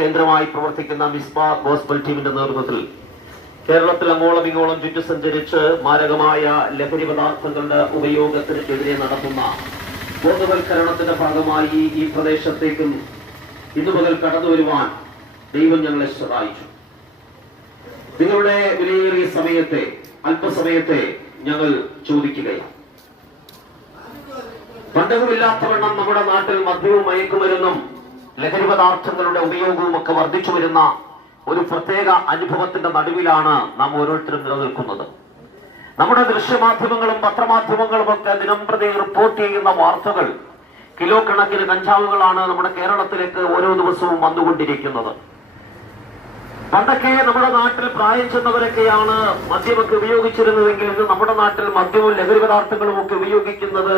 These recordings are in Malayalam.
കേന്ദ്രമായി പ്രവർത്തിക്കുന്ന മിസ്ബ ഗോസ്ബൽ ടീമിന്റെ നേതൃത്വത്തിൽ കേരളത്തിൽ അങ്ങോളം ഇങ്ങോളം ചുറ്റു സഞ്ചരിച്ച് മാരകമായ ലഹരി പദാർത്ഥങ്ങളുടെ ഉപയോഗത്തിനെതിരെ നടത്തുന്ന ബോധവൽക്കരണത്തിന്റെ ഭാഗമായി ഈ പ്രദേശത്തേക്കും ഇന്നു മുതൽ കടന്നു വരുവാൻ ദൈവം ഞങ്ങളെ സഹായിച്ചു. നിങ്ങളുടെ വിലയേറിയ സമയത്തെ അല്പസമയത്തെ ഞങ്ങൾ ചോദിക്കുകയാണ്. പണ്ടവുമില്ലാത്തവണ്ണം നമ്മുടെ നാട്ടിൽ മദ്യവും മയക്കുമരുന്നും ലഹരി പദാർത്ഥങ്ങളുടെ ഉപയോഗവും ഒക്കെ വർദ്ധിച്ചു വരുന്ന ഒരു പ്രത്യേക അനുഭവത്തിന്റെ നടുവിലാണ് നാം ഓരോരുത്തരും നിലനിൽക്കുന്നത്. നമ്മുടെ ദൃശ്യമാധ്യമങ്ങളും പത്രമാധ്യമങ്ങളും ഒക്കെ ദിനംപ്രതി റിപ്പോർട്ട് ചെയ്യുന്ന വാർത്തകൾ കിലോ കണക്കിന് കഞ്ചാവുകളാണ് നമ്മുടെ കേരളത്തിലേക്ക് ഓരോ ദിവസവും വന്നുകൊണ്ടിരിക്കുന്നത്. പണ്ടൊക്കെ നമ്മുടെ നാട്ടിൽ പ്രായം ചെന്നവരൊക്കെയാണ് മദ്യമൊക്കെ ഉപയോഗിച്ചിരുന്നതെങ്കിൽ ഇന്ന് നമ്മുടെ നാട്ടിൽ മദ്യവും ലഹരി പദാർത്ഥങ്ങളും ഒക്കെ ഉപയോഗിക്കുന്നത്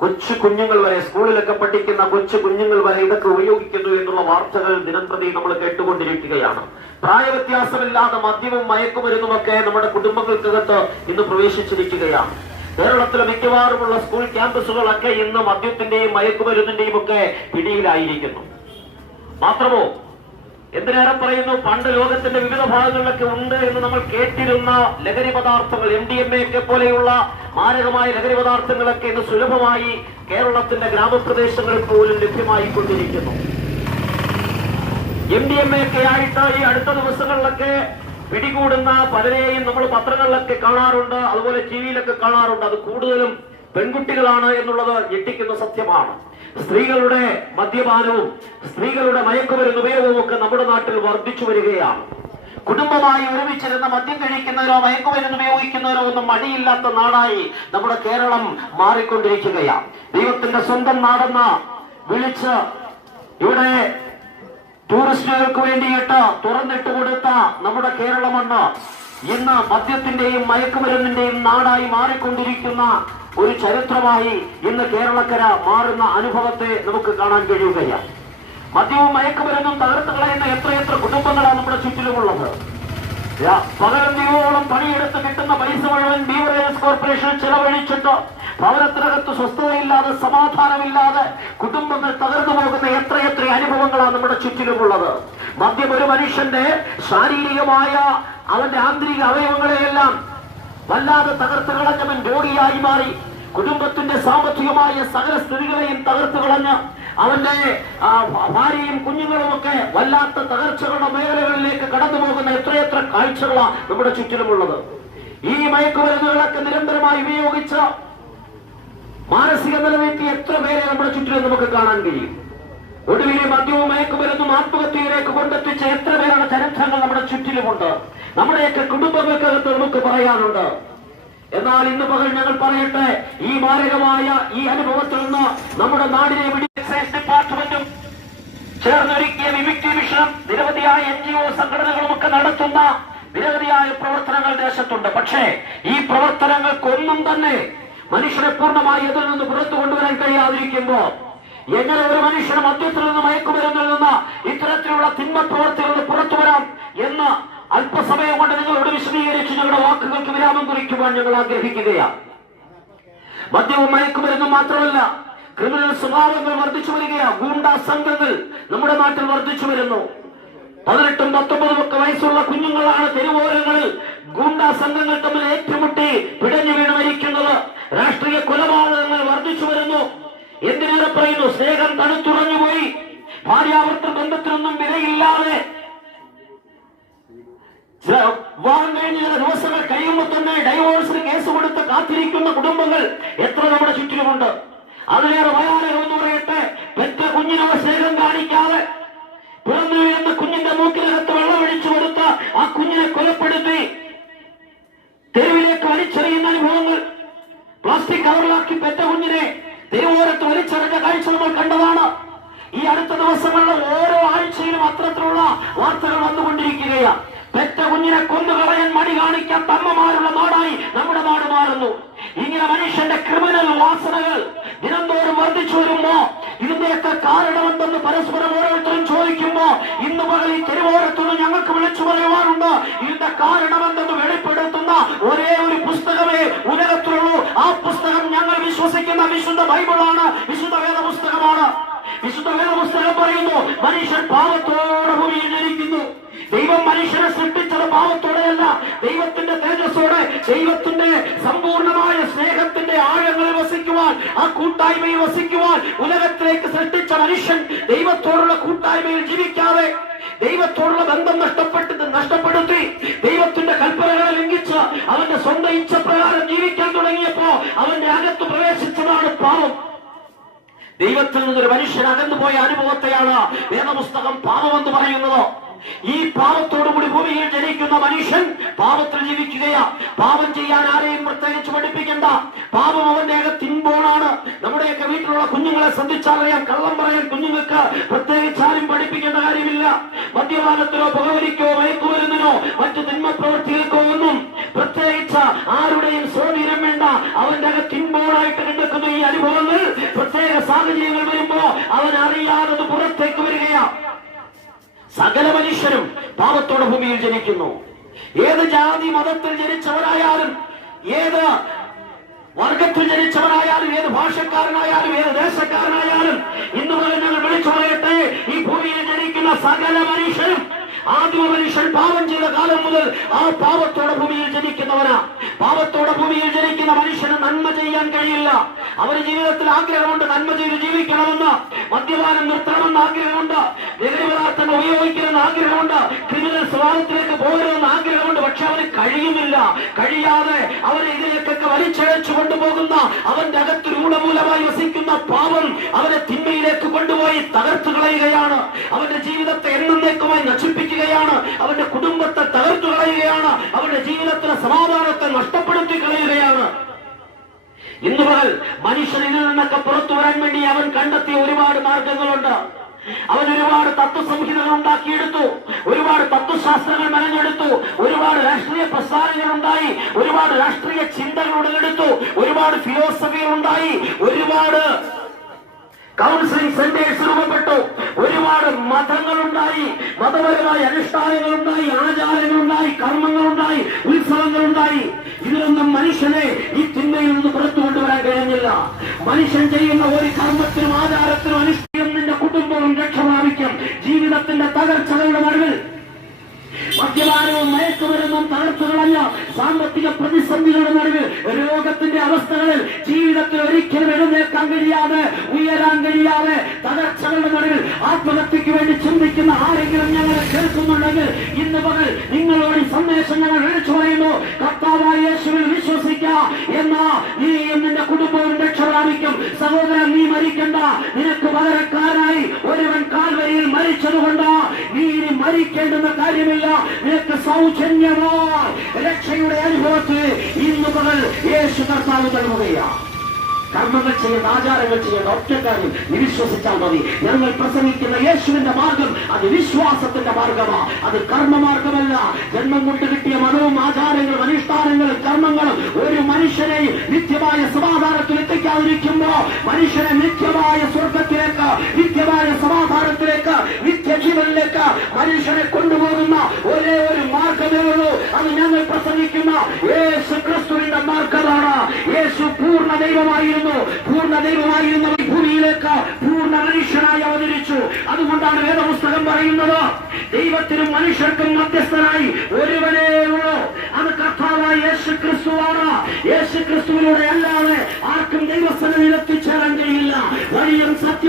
കൊച്ചു കുഞ്ഞുങ്ങൾ വരെ സ്കൂളിലൊക്കെ പഠിക്കുന്ന കൊച്ചു കുഞ്ഞുങ്ങൾ വരെ ഇതൊക്കെ ഉപയോഗിക്കുന്നു എന്നുള്ള വാർത്തകൾ ദിനംപ്രതി നമ്മൾ കേട്ടുകൊണ്ടിരിക്കുകയാണ്. പ്രായവ്യത്യാസമില്ലാതെ മദ്യവും മയക്കുമരുന്നുമൊക്കെ നമ്മുടെ കുടുംബങ്ങൾക്കകത്ത് ഇന്ന് പ്രവേശിച്ചിരിക്കുകയാണ്. കേരളത്തിലെ മിക്കവാറുമുള്ള സ്കൂൾ ക്യാമ്പസുകളൊക്കെ ഇന്ന് മദ്യത്തിന്റെയും മയക്കുമരുന്നിന്റെയും ഒക്കെ പിടിയിലായിരിക്കുന്നു. മാത്രമോ എന്തിനേറെ പറയുന്നു? പണ്ട് ലോകത്തിന്റെ വിവിധ ഭാഗങ്ങളിലൊക്കെ ഉണ്ട് എന്ന് നമ്മൾ കേട്ടിരുന്ന ലഹരി പദാർത്ഥങ്ങൾ എം ഡി എം എ ഒക്കെ പോലെയുള്ള മാരകമായ ലഹരി പദാർത്ഥങ്ങളൊക്കെ ഇന്ന് സുലഭമായി കേരളത്തിന്റെ ഗ്രാമപ്രദേശങ്ങളിൽ പോലും ലഭ്യമായിക്കൊണ്ടിരിക്കുന്നു. എം ഡി എം എ ഒക്കെ ആയിട്ട് ഈ അടുത്ത ദിവസങ്ങളിലൊക്കെ പിടികൂടുന്ന പലരെയും നമ്മൾ പത്രങ്ങളിലൊക്കെ കാണാറുണ്ട്. അതുപോലെ ടി വിയിലൊക്കെ കാണാറുണ്ട്. അത് കൂടുതലും പെൺകുട്ടികളാണ് എന്നുള്ളത് ഞെട്ടിക്കുന്ന സത്യമാണ്. സ്ത്രീകളുടെ മദ്യപാനവും സ്ത്രീകളുടെ മയക്കുമരുന്ന് ഉപയോഗവും ഒക്കെ നമ്മുടെ നാട്ടിൽ വർദ്ധിച്ചു വരികയാണ്. കുടുംബമായി ഒരുമിച്ചിരുന്ന മദ്യം കഴിക്കുന്നവരോ മയക്കുമരുന്ന് ഉപയോഗിക്കുന്നവരോ ഒന്നും മടിയില്ലാത്ത നാടായി നമ്മുടെ കേരളം മാറിക്കൊണ്ടിരിക്കുകയാണ്. ദൈവത്തിന്റെ സ്വന്തം നാടെന്ന വിളിച്ച് ഇവിടെ ടൂറിസ്റ്റുകൾക്ക് വേണ്ടിയിട്ട് തുറന്നിട്ട് കൊടുത്ത നമ്മുടെ കേരളമണ്ണ് ഇന്ന് മദ്യത്തിന്റെയും മയക്കുമരുന്നിന്റെയും നാടായി മാറിക്കൊണ്ടിരിക്കുന്ന ഒരു ചരിത്രമായി ഇന്ന് കേരളക്കര മാറുന്ന അനുഭവത്തെ നമുക്ക് കാണാൻ കഴിയുകയാണ്. മദ്യവും മയക്കുമരുന്നും തകർത്ത് കളയുന്ന എത്രയെത്ര കുടുംബങ്ങളാണ് നമ്മുടെ ചുറ്റിലുമുള്ളത്. പകരം ദിവോളം പണിയെടുത്ത് കിട്ടുന്ന പൈസ മുഴുവൻ ബീവറേജസ് കോർപ്പറേഷൻ ചെലവഴിച്ചിട്ട് ഭവനത്തിനകത്ത് സ്വസ്ഥതയില്ലാതെ സമാധാനമില്ലാതെ കുടുംബങ്ങൾ തകർന്നു പോകുന്ന എത്രയെത്ര അനുഭവങ്ങളാണ് നമ്മുടെ ചുറ്റിലുമുള്ളത്. മദ്യം ഒരു മനുഷ്യന്റെ ശാരീരികമായ അവന്റെ ആന്തരിക അവയവങ്ങളെയെല്ലാം വല്ലാതെ തകർത്ത് കളഞ്ഞവൻ രോഗിയായി മാറി. കുടുംബത്തിന്റെ സാമ്പത്തികമായ സകല സ്ഥിതികളെയും തകർത്ത് കളഞ്ഞ് അവന്റെ ഭാര്യയും കുഞ്ഞുങ്ങളും ഒക്കെ വല്ലാത്ത തകർച്ചകളുടെ മേഖലകളിലേക്ക് കടന്നു പോകുന്ന എത്രയെത്ര കാഴ്ചകളാണ് നമ്മുടെ ചുറ്റിലുമുള്ളത്. ഈ മയക്കുമരുന്നുകളൊക്കെ നിരന്തരമായി ഉപയോഗിച്ച മാനസിക നിലനിൽക്കി എത്ര പേരെ നമ്മുടെ ചുറ്റിലും നമുക്ക് കാണാൻ കഴിയും? ഒടുവിലെ മദ്യവും മയക്കുമരുന്നും ആത്മഹത്യയിലേക്ക് കൊണ്ടെത്തിച്ച എത്ര പേരുടെ ചരിത്രങ്ങൾ നമ്മുടെ ചുറ്റിലുമുണ്ട്? നമ്മുടെയൊക്കെ കുടുംബങ്ങൾക്കകത്ത് നമുക്ക് പറയാനുണ്ട്. എന്നാൽ ഇന്ന് പകൽ ഞങ്ങൾ പറയട്ടെ ഈ മാരകമായ ഈ അനുഭവത്തിൽ നിന്ന് നമ്മുടെ നാടിനെ ഡിപ്പാർട്ട്മെന്റും ചേർന്നൊരുക്കിയ വിവിക്തി മിഷൻ നിരവധിയായ എൻ ജി ഒ സംഘടനകളും ഒക്കെ നടത്തുന്ന നിരവധിയായ പ്രവർത്തനങ്ങൾ ദേശത്തുണ്ട്. പക്ഷേ ഈ പ്രവർത്തനങ്ങൾക്കൊന്നും തന്നെ മനുഷ്യനെ പൂർണമായി ഇതിൽ നിന്ന് പുറത്തു കൊണ്ടുവരാൻ കഴിയാതിരിക്കുമ്പോ എങ്ങനെ ഒരു മനുഷ്യന് മദ്യത്തിൽ നിന്ന് മയക്കുമരുന്നിൽ നിന്ന് ഇത്തരത്തിലുള്ള തിന്മ പ്രവർത്തികളിൽ നിന്ന് പുറത്തു വരാം എന്ന് അല്പസമയം കൊണ്ട് നിങ്ങളോട് വിശദീകരിച്ച് ഞങ്ങളുടെ വാക്കുകൾക്ക് വിരാമം കുറിക്കുവാൻ ഞങ്ങൾ ആഗ്രഹിക്കുകയാണ്. മദ്യവും മയക്കുമരുന്നും മാത്രമല്ല ക്രിമിനൽ സ്വഭാവങ്ങൾ വർദ്ധിച്ചു വരികയാണ്. ഗൂണ്ടാ സംഘങ്ങൾ നമ്മുടെ നാട്ടിൽ വർദ്ധിച്ചു വരുന്നു. പതിനെട്ടും പത്തൊമ്പതും ഒക്കെ വയസ്സുള്ള കുഞ്ഞുങ്ങളാണ് തെരുവോരങ്ങളിൽ ഗൂണ്ടാ സംഘങ്ങൾ തമ്മിൽ ഏറ്റുമുട്ടി പിടഞ്ഞു വീണ് മരിക്കുന്നത്. രാഷ്ട്രീയ കൊലപാതകങ്ങൾ വർദ്ധിച്ചു വരുന്നു. എന്തിനേറെ പറയുന്നു? സ്നേഹം തണുത്തുറഞ്ഞുപോയി. ഭാര്യാവർത്ത ബന്ധത്തിനൊന്നും വിലയില്ലാതെ വിവാഹം കഴിഞ്ഞ് ചില ദിവസങ്ങൾ കഴിയുമ്പോൾ തന്നെ ഡൈവോഴ്സിന് കേസ് കൊടുത്ത് കാത്തിരിക്കുന്ന കുടുംബങ്ങൾ എത്ര നമ്മുടെ ചുറ്റിലുമുണ്ട്. അതിലേറെ ഭയാനകം എന്ന് പറയട്ടെ പെറ്റ കുഞ്ഞിനോട് സ്നേഹം കാണിക്കാതെ പിറന്നു വീഴുന്ന കുഞ്ഞിന്റെ മൂക്കിനകത്ത് വെള്ളമൊഴിച്ചു കൊടുത്ത് ആ കുഞ്ഞിനെ കൊലപ്പെടുത്തി. തെരുവിലേക്ക് വലിച്ചെറിയുന്ന അനുഭവങ്ങൾ. പ്ലാസ്റ്റിക് കവറിലാക്കി പെറ്റ കുഞ്ഞിനെ തെരുവോരത്ത് വലിച്ചെറിഞ്ഞ കാഴ്ച നമ്മൾ കണ്ടതാണ്. ഈ അടുത്ത ദിവസങ്ങളിൽ ഓരോ ആഴ്ചയിലും അത്തരത്തിലുള്ള വാർത്തകൾ വന്നുകൊണ്ടിരിക്കുകയാണ്. പെറ്റ കുഞ്ഞിനെ കൊന്നുകളയാൻ മടി കാണിക്കാൻ തമ്മമാരുള്ള നാടായി നമ്മുടെ നാട് മാറുന്നു. ഇങ്ങനെ മനുഷ്യന്റെ ക്രിമിനൽ വാസനകൾ ദിനംതോറും വർദ്ധിച്ചു വരുമ്പോ ഇതിന്റെയൊക്കെ കാരണമെന്തെന്ന് പരസ്പരം ഓരോരുത്തരും ചോദിക്കുമ്പോ ഇന്ന് പകൽ ഈ തെരുവോരത്തുനിന്ന് ഞങ്ങൾക്ക് വിളിച്ചു പറയുവാനുണ്ട്. ഇതിന്റെ കാരണമെന്തെന്ന് വെളിപ്പെടുത്തുന്ന ഒരേ ഒരു പുസ്തകമേ ഉലകത്തിലുള്ളൂ. ആ പുസ്തകം ഞങ്ങൾ വിശ്വസിക്കുന്ന വിശുദ്ധ ബൈബിളാണ്. വിശുദ്ധ വേദ പുസ്തകമാണ് വിശുദ്ധ വേദ പുസ്തകം പറയുന്നു മനുഷ്യൻ പാപത്തോട് ദൈവം മനുഷ്യനെ സൃഷ്ടിച്ചത് പാവത്തോടെയല്ല ദൈവത്തിന്റെ തേജസ്സോടെ ദൈവത്തിന്റെ സമ്പൂർണമായ സ്നേഹത്തിന്റെ ആഴങ്ങളിൽ വസിക്കുവാൻ ആ കൂട്ടായ്മയിൽ വസിക്കുവാൻ ഉലകത്തിലേക്ക് സൃഷ്ടിച്ച മനുഷ്യൻ ദൈവത്തോടുള്ള കൂട്ടായ്മയിൽ ജീവിക്കാതെ ദൈവത്തോടുള്ള ബന്ധം നഷ്ടപ്പെട്ട് നഷ്ടപ്പെടുത്തി ദൈവത്തിന്റെ കൽപ്പനകളെ ലംഘിച്ച് അവന്റെ സ്വന്തം ഇച്ഛപ്രകാരം ജീവിക്കാൻ തുടങ്ങിയപ്പോ അവന്റെ അകത്ത് പ്രവേശിച്ചതാണ് പാവം ദൈവത്തിൽ നിന്നൊരു മനുഷ്യൻ അകന്നുപോയ അനുഭവത്തെയാണ് വേദപുസ്തകം പാപമെന്ന് പറയുന്നത്. ഈ പാപത്തോടുകൂടി ഭൂമിയിൽ ജനിക്കുന്ന മനുഷ്യൻ പാപത്തിൽ ജീവിക്കുകയാ. പാപം ചെയ്യാൻ ആരെയും പ്രത്യേകിച്ച് പഠിപ്പിക്കണ്ട. പാപം അവന്റെ തിൻബോണാണ് നമ്മുടെയൊക്കെ വീട്ടിലുള്ള കുഞ്ഞുങ്ങളെ ശ്രദ്ധിച്ചാലറിയാം. കള്ളം പറയാൻ കുഞ്ഞുങ്ങൾക്ക് പ്രത്യേകിച്ച് ആരും പഠിപ്പിക്കേണ്ട കാര്യമില്ല. മദ്യപാനത്തിനോ പുകവലിക്കോ മയക്കുമരുന്നിനോ മറ്റു തിന്മ പ്രവൃത്തികൾക്കോ ഒന്നും പ്രത്യേകിച്ച് ആരുടെയും സ്വാധീനം വേണ്ട. അവന്റെ അകത്ത് ഇൻബോണായിട്ട് കിടക്കുന്ന ഈ അനുഭവങ്ങൾ പ്രത്യേക സാഹചര്യങ്ങൾ വരുമ്പോ അവൻ അറിയാതെ പുറത്തേക്ക് വരികയാണ് സകല മനുഷ്യരും പാപത്തോടെ ഭൂമിയിൽ ജനിക്കുന്നു. ഏത് ജാതി മതത്തിൽ ജനിച്ചവരായാലും ഏത് വർഗത്തിൽ ജനിച്ചവരായാലും ഏത് ഭാഷക്കാരനായാലും ഏത് ദേശക്കാരനായാലും ഇന്ന് ഞങ്ങൾ വിളിച്ചു പറയട്ടെ ഈ ഭൂമിയിൽ ജനിക്കുന്ന സകല മനുഷ്യരും ആദിമ മനുഷ്യൻ പാപം ചെയ്ത കാലം മുതൽ ആ പാപത്തോടെ ഭൂമിയിൽ ജനിക്കുന്നവനാ. പാപത്തോടെ ഭൂമിയിൽ ജനിക്കുന്ന മനുഷ്യന് നന്മ ചെയ്യാൻ കഴിയില്ല. അവന് ജീവിതത്തിൽ ആഗ്രഹമുണ്ട് നന്മ ചെയ്ത് ജീവിക്കണമെന്ന്. മദ്യപാനം നിർത്തണമെന്ന് ആഗ്രഹമുണ്ട്. ലഹരി പദാർത്ഥങ്ങൾ ഉപയോഗിക്കണമെന്ന് ആഗ്രഹമുണ്ട്. ക്രിമിനൽ സ്വഭാവത്തിലേക്ക് പോകരുതെന്ന് ആഗ്രഹമുണ്ട്. പക്ഷെ അവന് കഴിയുന്നില്ല. കഴിയാതെ അവനെ ഇതിലേക്കൊക്കെ വലിച്ചഴച്ചു കൊണ്ടുപോകുന്ന അവന്റെ അകത്ത് രൂഢമൂലമായി വസിക്കുന്ന പാപം അവനെ തിന്മയിലേക്ക് കൊണ്ടുപോയി തകർത്തു കളയുകയാണ്. അവന്റെ ജീവിതത്തെ എന്നേക്കുമായി നശിപ്പിക്കുകയാണ്. അവന്റെ കുടുംബത്തെ തകർത്തു കളയുകയാണ്. അവന്റെ ജീവിതത്തിലെ സമാധാനത്തെ നഷ്ടപ്പെടുത്തി കളയുകയാണ്. ഇന്ന് മുതൽ മനുഷ്യൻ നിന്നൊക്കെ പുറത്തു വരാൻ വേണ്ടി അവൻ കണ്ടെത്തിയ ഒരുപാട് മാർഗങ്ങളുണ്ട്. അവൻ ഒരുപാട് തത്വസംഹിതകൾ ഉണ്ടാക്കിയെടുത്തു. ഒരുപാട് തത്വശാസ്ത്രങ്ങൾ മെനഞ്ഞെടുത്തു. ഒരുപാട് രാഷ്ട്രീയ പ്രസ്ഥാനങ്ങൾ ഉണ്ടായി. ഒരുപാട് രാഷ്ട്രീയ ചിന്തകൾ ഉടലെടുത്തു. ഒരുപാട് ഫിലോസഫികൾ ഉണ്ടായി. ഒരുപാട് കൗൺസിലിംഗ് സെന്റേഴ്സ് രൂപപ്പെട്ടു. ഒരുപാട് മതങ്ങളുണ്ടായി മതപരമായ അനുഷ്ഠാനങ്ങളുണ്ടായി ആചാരങ്ങളുണ്ടായി കർമ്മങ്ങളുണ്ടായി ഉത്സവങ്ങളുണ്ടായി. ഇതിലൊന്നും മനുഷ്യനെ ഈ തിന്മയിൽ നിന്ന് പുറത്തു കൊണ്ടുവരാൻ കഴിഞ്ഞില്ല. മനുഷ്യൻ ചെയ്യുന്ന ഒരു കർമ്മത്തിനും ആചാരത്തിനും അനുഷ്ഠിക്കും നിന്റെ കുടുംബവും രക്ഷപ്രാപിക്കും. ജീവിതത്തിന്റെ തകർച്ചകളുടെ നടുവിൽ മദ്യപാനവും മയക്കുമരുന്നും തകർച്ചകളല്ല സാമ്പത്തിക പ്രതിസന്ധികളുടെ ഞങ്ങൾ വിളിച്ചു പറയുന്നു കർത്താവായ യേശുവിൽ വിശ്വസിക്കുക എന്നാ നീ നിന്റെ കുടുംബവും രക്ഷ പ്രാപിക്കും. സഹോദരൻ നീ മരിക്കണ്ട. നിനക്ക് പകരക്കാരനായി ഒരുവൻ കാൽവരിയിൽ മരിച്ചതുകൊണ്ട് നീ ഇനി മരിക്കേണ്ടുന്ന കാര്യമില്ല. നിനക്ക് സൗജന്യമായി രക്ഷയുടെ അനുഭവത്തിൽ ഇന്ന് മുതൽ യേശു കർത്താവ് നൽകുകയാണ്. കർമ്മങ്ങൾ ചെയ്യുന്ന ആചാരങ്ങൾ ചെയ്യേണ്ട ഒറ്റ കാര്യം നീ വിശ്വസിച്ചാൽ മതി. ഞങ്ങൾ പ്രസംഗിക്കുന്ന യേശുവിന്റെ മാർഗം അത് വിശ്വാസത്തിന്റെ മാർഗമാ. അത് കർമ്മമാർഗമല്ല. ജന്മം കൊണ്ട് കിട്ടിയ മതവും ആചാരങ്ങളും അനുഷ്ഠാനങ്ങളും കർമ്മങ്ങളും ഒരു മനുഷ്യനെയും നിത്യമായ സമാധാനത്തിൽ എത്തിക്കാതിരിക്കുമ്പോ മനുഷ്യനെ നിത്യമായ സ്വർഗത്തിലേക്ക് നിത്യമായ സമാധാനത്തിലേക്ക് നിത്യജീവനിലേക്ക് മനുഷ്യനെ കൊണ്ടുപോകുന്ന ഒരേ ഒരു മാർഗമേ ഉള്ളൂ അത് ഞങ്ങൾ പ്രസംഗിക്കുന്ന യേശു ക്രിസ്തുവിന്റെ മാർഗമാണ് യേശു പൂർണ ദൈവമായിരുന്നു. പൂർണ ദൈവമായിരുന്ന ഭൂമിയിലേക്ക്. പൂർണ മനുഷ്യനായി അവതരിച്ചു. അതുകൊണ്ടാണ് വേദപുസ്തകം പറയുന്നത് ദൈവത്തിനും മനുഷ്യർക്കും മധ്യസ്ഥനായി ഒരുവനേ ഉള്ളൂ. അത് കർത്താവായ യേശു ക്രിസ്തുവാണ് യേശു ക്രിസ്തുവിലൂടെ അല്ലാതെ ആർക്കും എത്തിച്ചേരാൻ കഴിയില്ല വഴിയും സത്യവും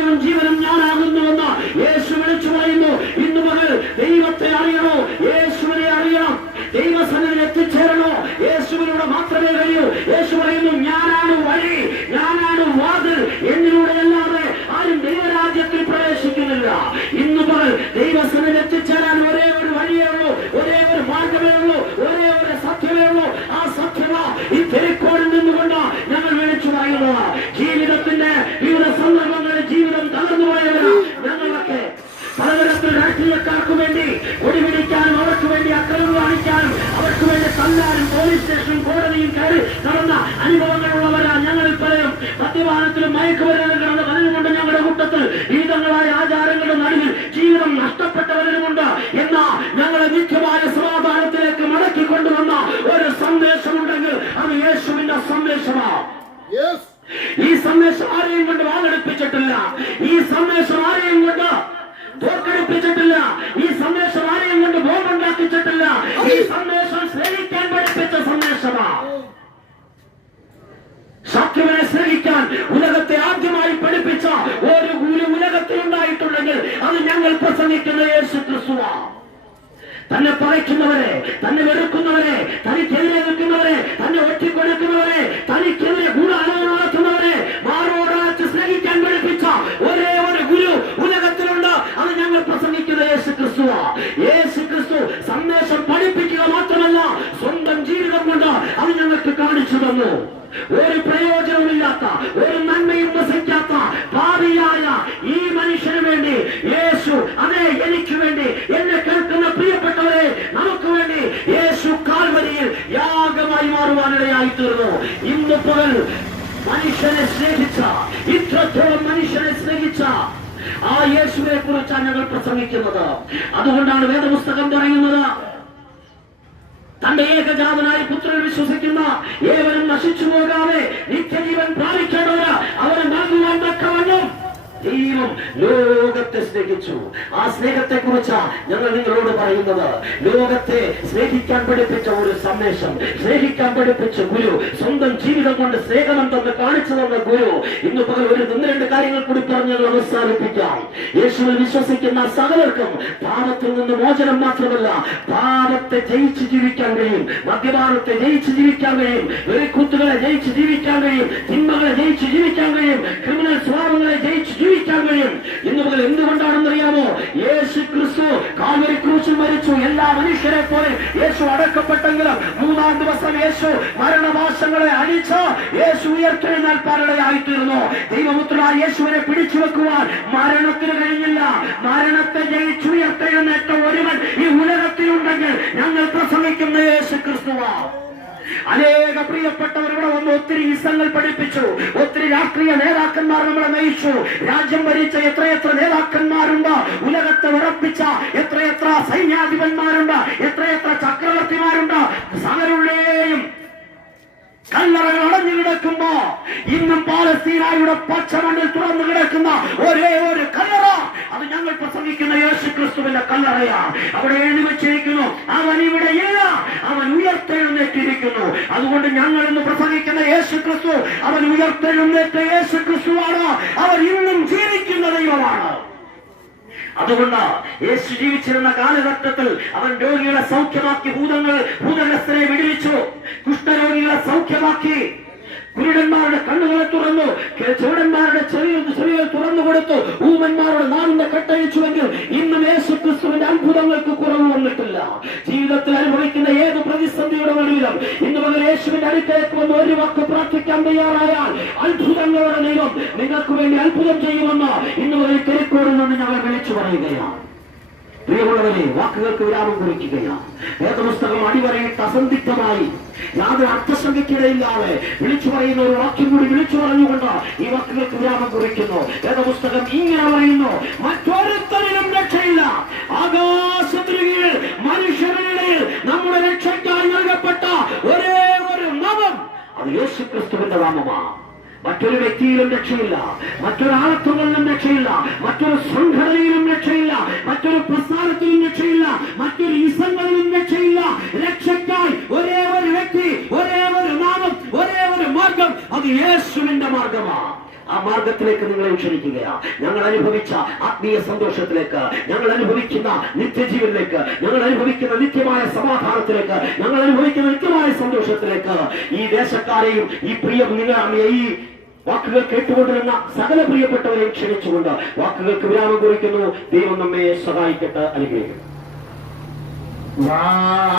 Yes. തന്നെ പറയ്ക്കുന്നവരെ തന്നെ വെറുക്കുന്നവരെ തനിക്കെതിരെ നിൽക്കുന്നവരെ തന്നെ ഒറ്റിക്കൊടുക്കുന്നവരെ തനിക്കെതിരെ ഗുണാലോചന നടത്തുന്നവരെ മാറോടാച്ച് സ്നേഹിക്കാൻ പഠിപ്പിച്ച ഒരേ ഒരു ഗുരു ഉലകത്തിലുണ്ട്. അത് ഞങ്ങൾ പ്രസംഗിക്കുന്ന യേശു ക്രിസ്തു യേശു ക്രിസ്തു സന്ദേശം പഠിപ്പിക്കുക മാത്രമല്ല സ്വന്തം ജീവിതം കൊണ്ട് അത് ഞങ്ങൾക്ക് കാണിച്ചു തന്നു. ഒരു പ്രയോജനമില്ലാത്ത ഒരു നന്മയും വസിക്കാത്ത ഭാവിയായ ഈ മനുഷ്യന് വേണ്ടി യേശു അതെ എനിക്ക് വേണ്ടി എന്നെ കേൾക്കുന്ന പ്രിയപ്പെട്ടവരെ നമുക്ക് വേണ്ടി യേശു കാൽവരിയിൽ യാഗമായി മാറുവാനിടയായി തീർന്നു ഇന്ന് മുതൽ മനുഷ്യനെ സ്നേഹിച്ച ഇത്രത്തോളം മനുഷ്യനെ സ്നേഹിച്ച ആ യേശുവിനെ കുറിച്ചാണ് ഞങ്ങൾ പ്രസംഗിക്കുന്നത്. അതുകൊണ്ടാണ് വേദപുസ്തകം പറയുന്നത് തന്റെ ഏകജാതനായ പുത്രൻ വിശ്വസിക്കുന്ന ഏവരും നശിച്ചു പോകാതെ നിത്യജീവൻ പ്രാപിക്കേണ്ടവര് അവരെ നൽകുവാൻ തക്കവണ്ണം ദൈവം ലോകത്തെ സ്നേഹിച്ചു. ആ സ്നേഹത്തെ കുറിച്ച് ഞങ്ങൾ നിങ്ങളോട് പറയുന്നത്. ലോകത്തെ സ്നേഹിക്കാൻ പഠിപ്പിച്ച ഒരു സന്ദേശം സ്നേഹിക്കാൻ പഠിപ്പിച്ച ഗുരു സ്വന്തം ജീവിതം കൊണ്ട് സ്നേഹമെന്തെന്ന് കാണിച്ചു തന്ന ഗുരു ഇന്ന് പകൽ ഒരു ഒന്ന് രണ്ട് കാര്യങ്ങൾ കൂടി പറഞ്ഞ് അവസാനിപ്പിക്കാം. യേശുവിൽ വിശ്വസിക്കുന്ന സകലർക്കും പാപത്തിൽ നിന്ന് മോചനം മാത്രമല്ല പാപത്തെ ജയിച്ച് ജീവിക്കാൻ കഴിയും മദ്യപാനത്തെ ജയിച്ച് ജീവിക്കാൻ കഴിയും വെറിക്കൂത്തുകളെ ജയിച്ച് ജീവിക്കാൻ കഴിയും തിന്മകളെ ജയിച്ച് ജീവിക്കാൻ കഴിയും ക്രിമിനൽ സ്വഭാവങ്ങളെ ജയിച്ച് ജീവിക്കാൻ കഴിയും. ഇന്ന് മുതൽ എന്തുകൊണ്ടാണെന്നറിയാമോ യേശു ക്രിസ്തു കാൽവരി ക്രൂശിൽ മരിച്ചു. എല്ലാ മനുഷ്യരെ പോലെ യേശു അടക്കപ്പെട്ടെങ്കിലും മൂന്നാം ദിവസം യേശു മരണവാസങ്ങളെ അടിച്ച് യേശു ഉയർത്തെഴുന്നേൽപ്പാനിടയായിത്തീർന്നു. ദൈവപുത്രനായ യേശുവിനെ പിടിച്ചു വെക്കുവാൻ മരണത്തിന് കഴിഞ്ഞില്ല. മരണത്തെ ജയിച്ചുയർത്തെഴുന്നേറ്റ ഒരുവൻ ഈ ഉലകത്തിലുണ്ടെങ്കിൽ ഞങ്ങൾ പ്രസംഗിക്കുന്ന യേശു ക്രിസ്തുവാണ് അനേക പ്രിയപ്പെട്ടവർ ഇവിടെ വന്ന് ഒത്തിരി ഇസങ്ങൾ പഠിപ്പിച്ചു. ഒത്തിരി രാഷ്ട്രീയ നേതാക്കന്മാർ നമ്മളെ നയിച്ചു. രാജ്യം ഭരിച്ച എത്രയെത്ര നേതാക്കന്മാരുണ്ട്? ഉലകത്തെ ഉറപ്പിച്ച എത്രയെത്ര സൈന്യാധിപന്മാരുണ്ട്? എത്രയെത്ര ചക്രവർത്തിമാരുണ്ട്? സകലുള്ളേയും കല്ലറകൾ അടഞ്ഞു കിടക്കുമ്പോ ഇന്നും പാലസ്തീനായുടെ പച്ചമണ്ണിൽ തുറന്നു കിടക്കുന്ന ഒരേ ഒരു കല്ലറ. അത് ഞങ്ങൾ പ്രസംഗിക്കുന്ന യേശു ക്രിസ്തുവിന്റെ കല്ലറയാ. അവിടെ എഴുതി വെച്ചിരിക്കുന്നു അവൻ ഇവിടെ ഇല്ല അവൻ ഉയർത്തെഴുന്നേറ്റിരിക്കുന്നു. അതുകൊണ്ട് ഞങ്ങൾ ഇന്ന് പ്രസംഗിക്കുന്ന യേശു ക്രിസ്തു അവൻ ഉയർത്തെഴുന്നേറ്റ യേശു ക്രിസ്തുവാണ് അവൻ ഇന്നും ജീവിക്കുന്ന ദൈവമാണ്. അതുകൊണ്ട് യേശു ജീവിച്ചിരുന്ന കാലഘട്ടത്തിൽ അവൻ രോഗികളെ സൗഖ്യമാക്കി ഭൂതങ്ങൾ ഭൂതഗ്രസ്തരെ വിടുവിച്ചു. കുഷ്ഠരോഗികളെ സൗഖ്യമാക്കി. കുരുടന്മാരുടെ കണ്ണുകളെ തുറന്നു. ചോടന്മാരുടെ ചെറിയ ചെവികൾ തുറന്നു കൊടുത്തു. ഊമന്മാരുടെ നാടിന്റെ കെട്ടഴിച്ചുവെങ്കിൽ ഇന്നും യേശു ക്രിസ്തുവിന്റെ അത്ഭുതങ്ങൾക്ക് കുറവ് വന്നിട്ടില്ല. ജീവിതത്തിൽ അനുഭവിക്കുന്ന നടുവിലും ഇന്ന് മുതൽ യേശുവിന്റെ അടുത്തേക്ക് വന്ന് ഒരു വാക്ക് പ്രാർത്ഥിക്കാൻ തയ്യാറായാൽ അത്ഭുതങ്ങളുടെ ദൈവം നിങ്ങൾക്ക് വേണ്ടി അത്ഭുതം ചെയ്യുമെന്ന് ഇന്ന് മുതൽ തിരക്കോടിൽ നിന്ന് ഞങ്ങൾ വിളിച്ചു പറയുകയാണ്. പ്രിയമുള്ളവരെ വാക്കുകൾക്ക് വിരാമം കുറിക്കുകയാണ്. വേദപുസ്തകം അടിവരയിട്ട് അസന്ധിഗ്ധമായി യാതൊരു അർത്ഥസംഖ്യക്കിടയില്ലാതെ വിളിച്ചു പറയുന്ന ഒരു വാക്യം കൂടി വിളിച്ചു പറഞ്ഞുകൊണ്ട് ഈ വാക്കുകൾക്ക് വിരാമം കുറിക്കുന്നു. വേദപുസ്തകം ഇങ്ങനെ പറയുന്നു നാമമാണ് മറ്റൊരു വ്യക്തിയിലും രക്ഷയില്ല. മറ്റൊരാളത്വങ്ങളിലും രക്ഷയില്ല. മറ്റൊരു സംഘടനയിലും രക്ഷയില്ല. മറ്റൊരു പ്രസ്ഥാനത്തിലും രക്ഷയില്ല. മറ്റൊരു ഇസങ്ങളിലും രക്ഷയില്ല. രക്ഷക്കായി ഒരേ ഒരു വ്യക്തി ഒരേ ഒരു നാമം ഒരേ ഒരു മാർഗം അത് യേശുവിന്റെ മാർഗമാണ് ആ മാർഗത്തിലേക്ക് നിങ്ങളെ ക്ഷണിക്കുകയാണ് ഞങ്ങൾ അനുഭവിച്ച ആത്മീയ സന്തോഷത്തിലേക്ക് ഞങ്ങൾ അനുഭവിക്കുന്ന നിത്യജീവനിലേക്ക് ഞങ്ങൾ അനുഭവിക്കുന്ന നിത്യമായ സമാധാനത്തിലേക്ക് ഞങ്ങൾ അനുഭവിക്കുന്ന നിത്യമായ സന്തോഷത്തിലേക്ക് ഈ ദേശക്കാരെയും ഈ പ്രിയം നിങ്ങൾ ഈ വാക്കുകൾ കേട്ടുകൊണ്ടിരുന്ന സകല പ്രിയപ്പെട്ടവരെ ക്ഷണിച്ചുകൊണ്ട് വാക്കുകൾക്ക് വിരാമം കുറിക്കുന്നു. ദൈവം നമ്മെ സഹായിക്കട്ടെ. അനുഗ്രഹിക്കുന്നു